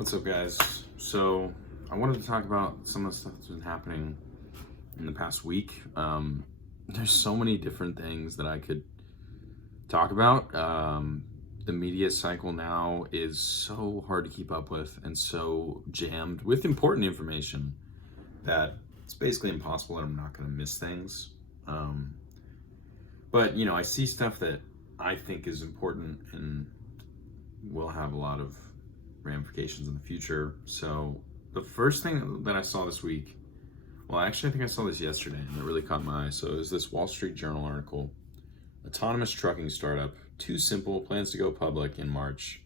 What's up, guys? So, I wanted to talk about some of the stuff that's been happening in the past week. There's so many different things that I could talk about. The media cycle now is so hard to keep up with and so jammed with important information that it's basically impossible that I'm not going to miss things. But, I see stuff that I think is important and will have a lot of ramifications in the future. So the first thing that I saw this week, well, actually, I think I saw this yesterday and it really caught my eye. So it was this Wall Street Journal article, autonomous trucking startup, too simple, plans to go public in March.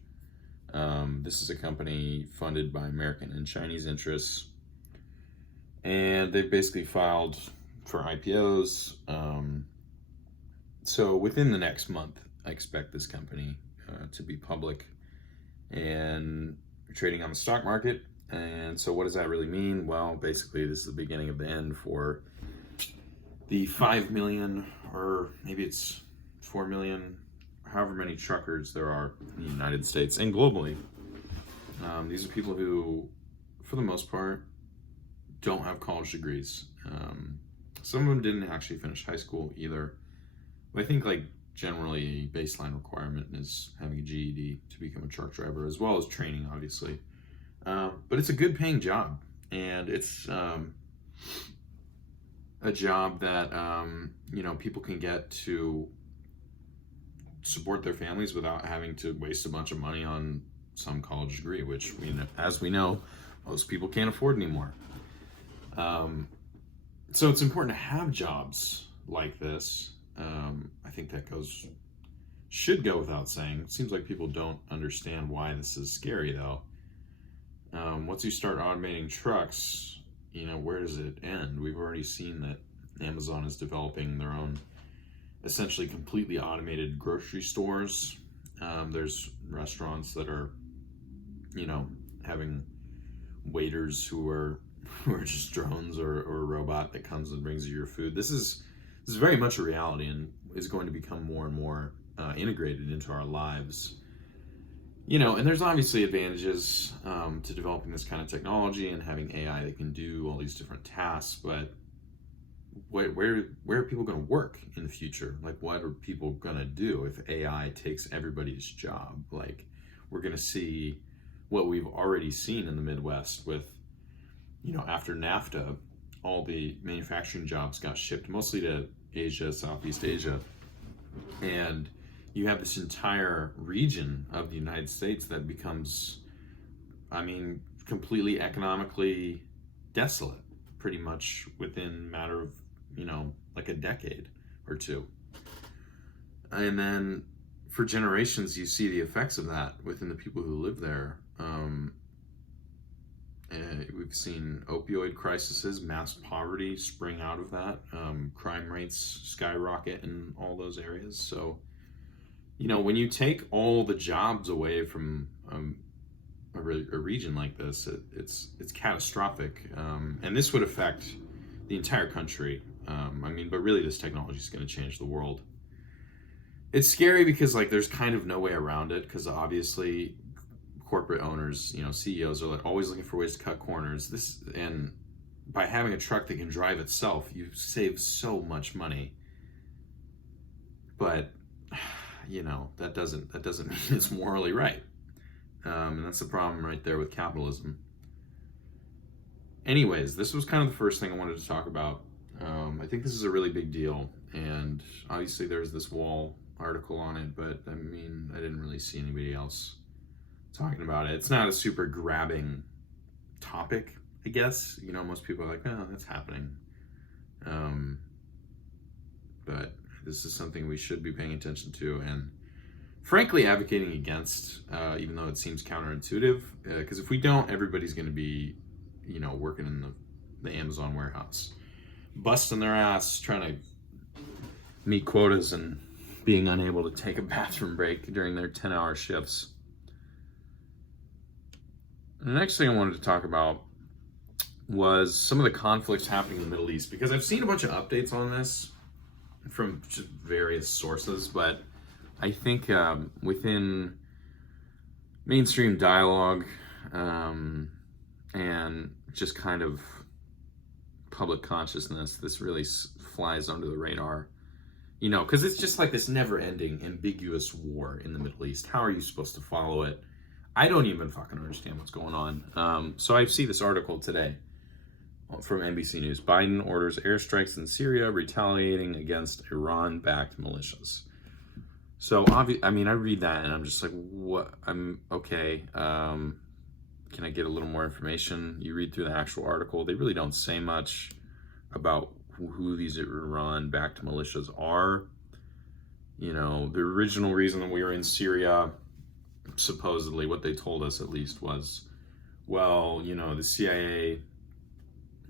This is a company funded by American and Chinese interests. And they've basically filed for IPOs. So within the next month, I expect this company to be public and trading on the stock market. And so what does that really mean? Well, basically this is the beginning of the end for the 5 million, or maybe it's 4 million, however many truckers there are in the United States and globally. These are people who, for the most part, don't have college degrees. Some of them didn't actually finish high school either. But I think generally a baseline requirement is having a GED to become a truck driver, as well as training, obviously. But it's a good paying job, and it's a job that people can get to support their families without having to waste a bunch of money on some college degree, which as we know, most people can't afford anymore. So it's important to have jobs like this. I think that should go without saying. It seems like people don't understand why this is scary, though. Once you start automating trucks, where does it end? We've already seen that Amazon is developing their own essentially completely automated grocery stores. There's restaurants that are, having waiters who are just drones or a robot that comes and brings you your food. This is very much a reality and is going to become more and more integrated into our lives. And there's obviously advantages to developing this kind of technology and having AI that can do all these different tasks, but where are people going to work in the future? What are people going to do if AI takes everybody's job? We're going to see what we've already seen in the Midwest with, after NAFTA, all the manufacturing jobs got shipped mostly to Asia, Southeast Asia. And you have this entire region of the United States that becomes, completely economically desolate, pretty much within a matter of, a decade or two. And then for generations, you see the effects of that within the people who live there. And we've seen opioid crises, mass poverty spring out of that, crime rates skyrocket in all those areas. So, when you take all the jobs away from a region like this, it's catastrophic. And this would affect the entire country. But really this technology is going to change the world. It's scary because there's kind of no way around it, because obviously corporate owners, CEOs are always looking for ways to cut corners. And by having a truck that can drive itself, you save so much money. But that doesn't mean it's morally right. And that's the problem right there with capitalism. Anyways, this was kind of the first thing I wanted to talk about. I think this is a really big deal, and obviously there's this Wall article on it, but I didn't really see anybody else talking about it. It's not a super grabbing topic, I guess. Most people are like, oh, that's happening. But this is something we should be paying attention to and frankly advocating against, even though it seems counterintuitive, because if we don't, everybody's going to be, working in the Amazon warehouse, busting their ass, trying to meet quotas and being unable to take a bathroom break during their 10-hour shifts. The next thing I wanted to talk about was some of the conflicts happening in the Middle East, because I've seen a bunch of updates on this from just various sources, but I think within mainstream dialogue, and just kind of public consciousness, this really flies under the radar. Because it's just like this never-ending, ambiguous war in the Middle East. How are you supposed to follow it? I don't even fucking understand what's going on. So I see this article today from NBC News. Biden orders airstrikes in Syria, retaliating against Iran-backed militias. So, I read that and I'm just like, what? Okay. Can I get a little more information? You read through the actual article. They really don't say much about who these Iran-backed militias are. The original reason that we were in Syria, supposedly, what they told us at least was, well, the CIA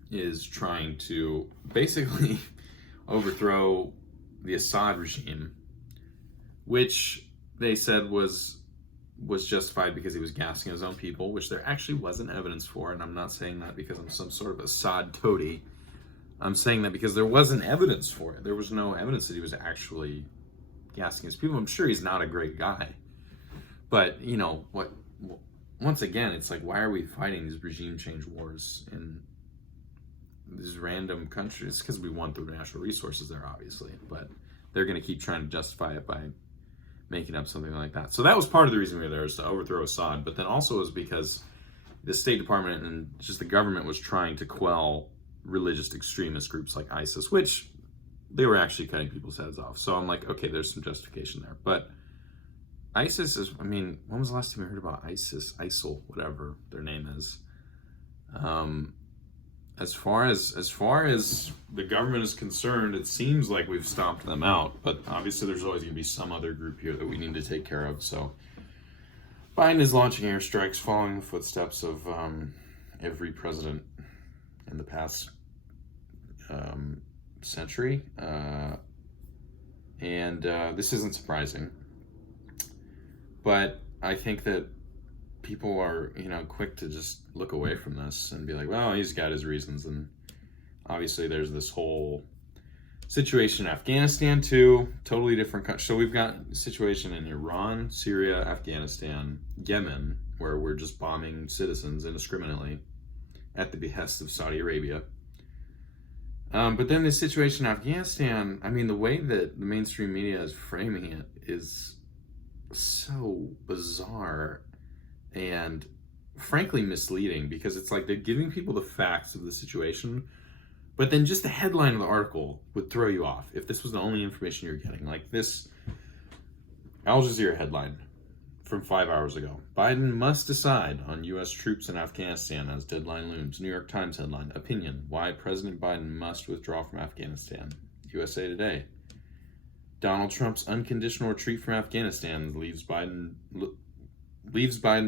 is trying to basically overthrow the Assad regime, which they said was justified because he was gassing his own people, which there actually wasn't evidence for. And I'm not saying that because I'm some sort of Assad toady. I'm saying that because there wasn't evidence for it. There was no evidence that he was actually gassing his people. I'm sure he's not a great guy. But, once again, it's like, why are we fighting these regime change wars in these random countries? It's because we want the natural resources there, obviously. But they're going to keep trying to justify it by making up something like that. So that was part of the reason we were there, is to overthrow Assad. But then also was because the State Department and just the government was trying to quell religious extremist groups like ISIS, which they were actually cutting people's heads off. So I'm like, okay, there's some justification there. But ISIS is, when was the last time you heard about ISIS, ISIL, whatever their name is? As far as the government is concerned, it seems like we've stomped them out. But obviously there's always going to be some other group here that we need to take care of. So Biden is launching airstrikes, following the footsteps of every president in the past century. And this isn't surprising. But I think that people are, quick to just look away from this and be like, well, he's got his reasons. And obviously there's this whole situation in Afghanistan too, totally different country. So we've got a situation in Iran, Syria, Afghanistan, Yemen, where we're just bombing citizens indiscriminately at the behest of Saudi Arabia. But then the situation in Afghanistan, the way that the mainstream media is framing it is so bizarre and frankly misleading, because it's like they're giving people the facts of the situation, but then just the headline of the article would throw you off if this was the only information you're getting. Like this Al Jazeera headline from 5 hours ago: Biden must decide on U.S. troops in Afghanistan as deadline looms. New York Times headline: Opinion: Why President Biden must withdraw from Afghanistan. USA Today: Donald Trump's unconditional retreat from Afghanistan leaves Biden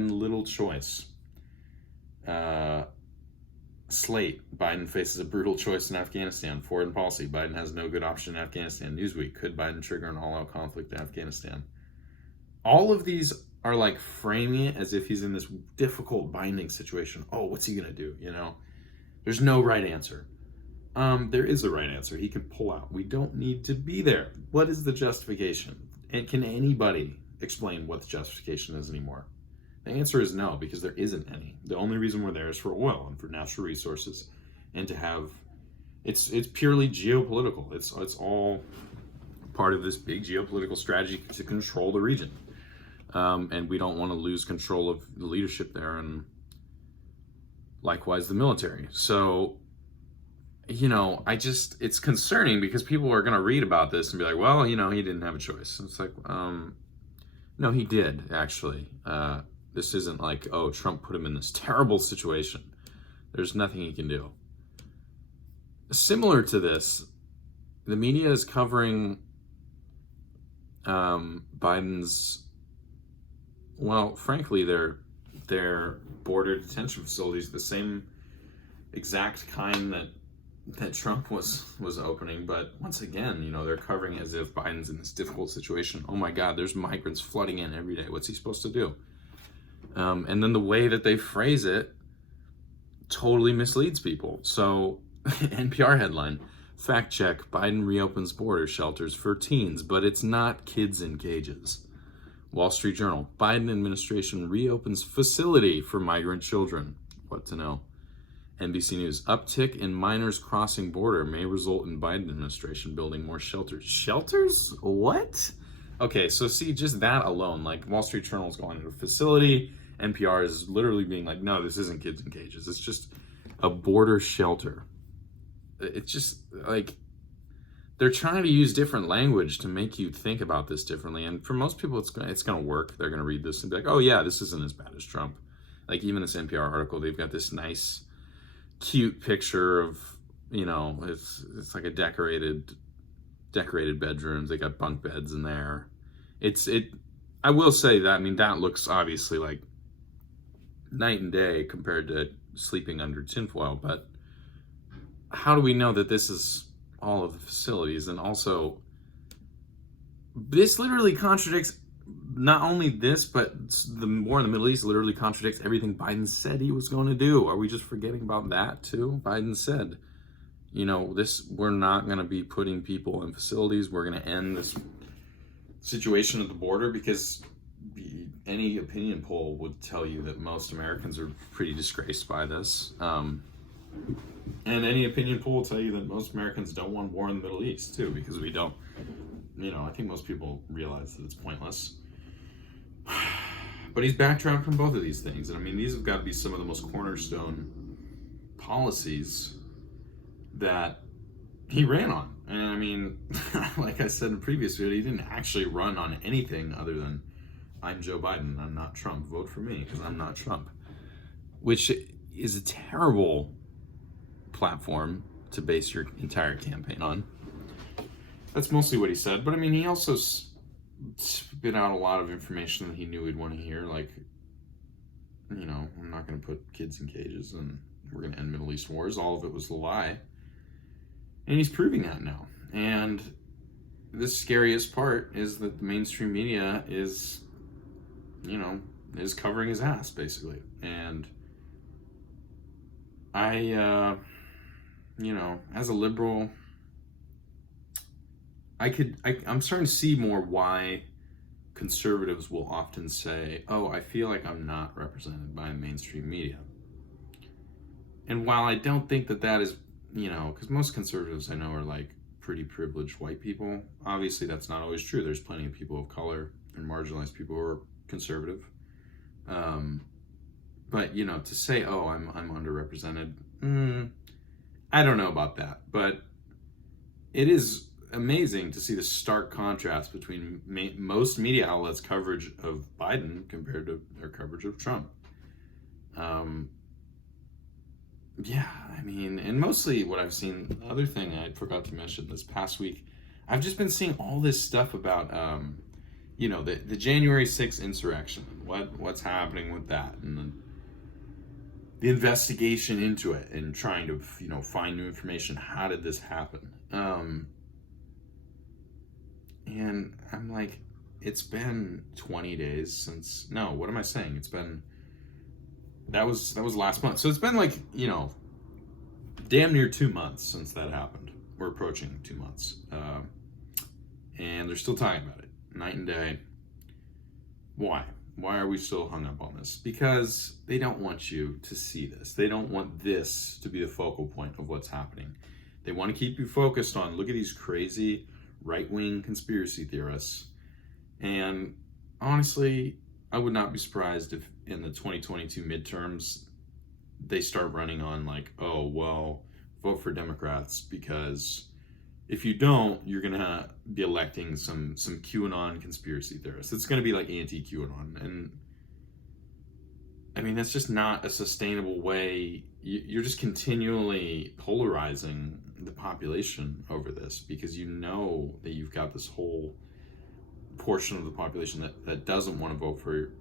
little choice. Slate: Biden faces a brutal choice in Afghanistan. Foreign policy: Biden has no good option in Afghanistan. Newsweek: Could Biden trigger an all-out conflict in Afghanistan? All of these are like framing it as if he's in this difficult binding situation. Oh, what's he gonna do? There's no right answer. There is a right answer. He can pull out. We don't need to be there. What is the justification? And can anybody explain what the justification is anymore? The answer is no, because there isn't any. The only reason we're there is for oil and for natural resources, and to have, it's purely geopolitical. It's all part of this big geopolitical strategy to control the region. And we don't want to lose control of the leadership there, and likewise the military. So, it's concerning because people are going to read about this and be like, well, he didn't have a choice. It's like, no, he did, actually. This isn't like, oh, Trump put him in this terrible situation. There's nothing he can do. Similar to this, the media is covering Biden's, well, frankly, their border detention facilities, the same exact kind that Trump was opening. But once again, they're covering it as if Biden's in this difficult situation. Oh my God, there's migrants flooding in every day. What's he supposed to do? And then the way that they phrase it totally misleads people. So NPR headline: fact check, Biden reopens border shelters for teens, but it's not kids in cages. Wall Street Journal, Biden administration reopens facility for migrant children. What to know? NBC News, uptick in minors crossing border may result in Biden administration building more shelters. Shelters? What? Okay, so see, just that alone, like Wall Street Journal is going into a facility. NPR is literally being like, no, this isn't kids in cages. It's just a border shelter. It's just like, they're trying to use different language to make you think about this differently. And for most people, it's gonna work. They're gonna read this and be like, oh yeah, this isn't as bad as Trump. Like even this NPR article, they've got this nice, cute picture of, it's like a decorated bedrooms. They got bunk beds in there. I will say that, that looks obviously like night and day compared to sleeping under tinfoil, but how do we know that this is all of the facilities? And also, this literally contradicts not only this, but the war in the Middle East literally contradicts everything Biden said he was going to do. Are we just forgetting about that too? Biden said, we're not going to be putting people in facilities. We're going to end this situation at the border, because any opinion poll would tell you that most Americans are pretty disgraced by this. And any opinion poll will tell you that most Americans don't want war in the Middle East too, because we don't. I think most people realize that it's pointless. But he's backtracked from both of these things. And these have got to be some of the most cornerstone policies that he ran on. And like I said in a previous video, he didn't actually run on anything other than, I'm Joe Biden, I'm not Trump, vote for me because I'm not Trump. Which is a terrible platform to base your entire campaign on. That's mostly what he said. But he also spit out a lot of information that he knew we'd want to hear. Like, I'm not going to put kids in cages and we're going to end Middle East wars. All of it was a lie. And he's proving that now. And the scariest part is that the mainstream media is covering his ass, basically. And I, as a liberal, I'm starting to see more why conservatives will often say, oh, I feel like I'm not represented by mainstream media. And while I don't think that is, because most conservatives I know are like pretty privileged white people. Obviously, that's not always true. There's plenty of people of color and marginalized people who are conservative. But, to say, oh, I'm underrepresented, I don't know about that. But it is amazing to see the stark contrast between most media outlets' coverage of Biden compared to their coverage of Trump. And mostly what I've seen, the other thing I forgot to mention this past week, I've just been seeing all this stuff about, the January 6th insurrection, what's happening with that, and the investigation into it, and trying to, find new information. How did this happen? And I'm like, it's been 20 days since, no, what am I saying? That was last month. So it's been like, damn near 2 months since that happened. We're approaching 2 months. And they're still talking about it, night and day. Why? Why are we still hung up on this? Because they don't want you to see this. They don't want this to be the focal point of what's happening. They want to keep you focused on, look at these crazy right-wing conspiracy theorists. And honestly, I would not be surprised if in the 2022 midterms, they start running on like, oh, well, vote for Democrats, because if you don't, you're going to be electing some QAnon conspiracy theorists. It's going to be like anti-QAnon. And that's just not a sustainable way. You're just continually polarizing the population over this, because that you've got this whole portion of the population that doesn't want to vote for,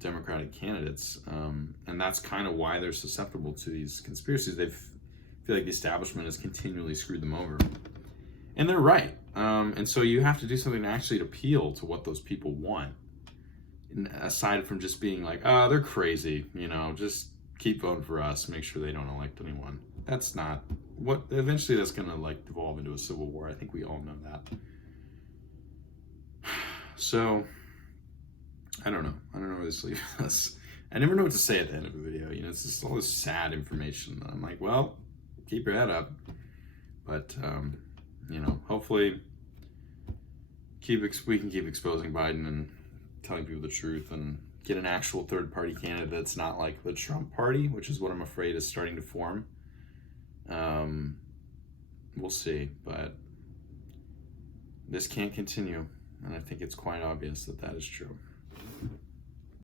Democratic candidates. And that's kind of why they're susceptible to these conspiracies. They feel like the establishment has continually screwed them over. And they're right. And so you have to do something to actually appeal to what those people want. Aside from just being like, oh, they're crazy, just keep voting for us, make sure they don't elect anyone. That's not what, eventually that's going to like devolve into a civil war. I think we all know that. So I don't know. I don't know where this leaves us. I never know what to say at the end of a video. You know, it's just all this sad information. I'm like, well, keep your head up. But, you know, hopefully we can keep exposing Biden and telling people the truth and get an actual third-party candidate that's not like the Trump party, which is what I'm afraid is starting to form. We'll see, but this can't continue, and I think it's quite obvious that that is true.